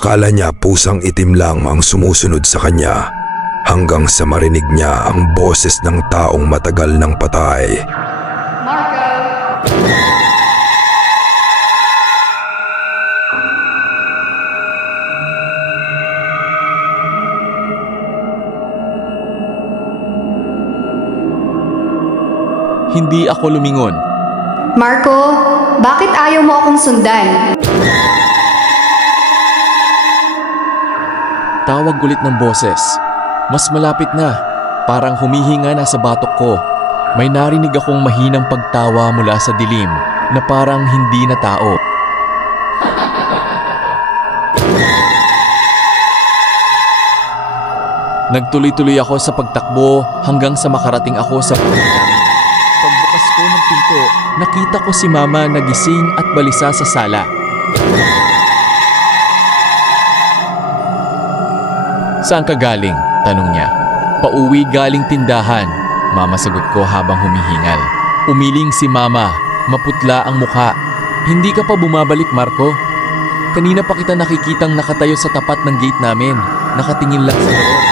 Akala niya pusang itim lang ang sumusunod sa kanya hanggang sa marinig niya ang boses ng taong matagal nang patay. Marco! Hindi ako lumingon. Marco, bakit ayaw mo akong sundan? Tawag ulit ng boses. Mas malapit na. Parang humihinga na sa batok ko. May narinig akong mahinang pagtawa mula sa dilim na parang hindi na tao. Nagtuloy-tuloy ako sa pagtakbo hanggang sa makarating ako sa pagkain. Pagbukas ko ng pinto, nakita ko si Mama nagising at balisa sa sala. Saan ka galing? Tanong niya. Pauwi galing tindahan. Mama sagot ko habang humihingal. Umiling si Mama. Maputla ang mukha. Hindi ka pa bumabalik, Marco? Kanina pa kita nakikitang nakatayo sa tapat ng gate namin. Nakatingin lang sa loob.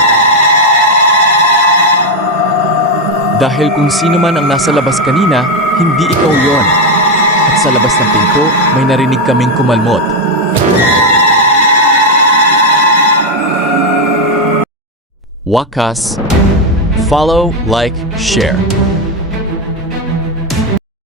Dahil kung sino man ang nasa labas kanina, hindi ikaw yon. At sa labas ng pinto, may narinig kaming kumalmot. Wakas, follow, like, share.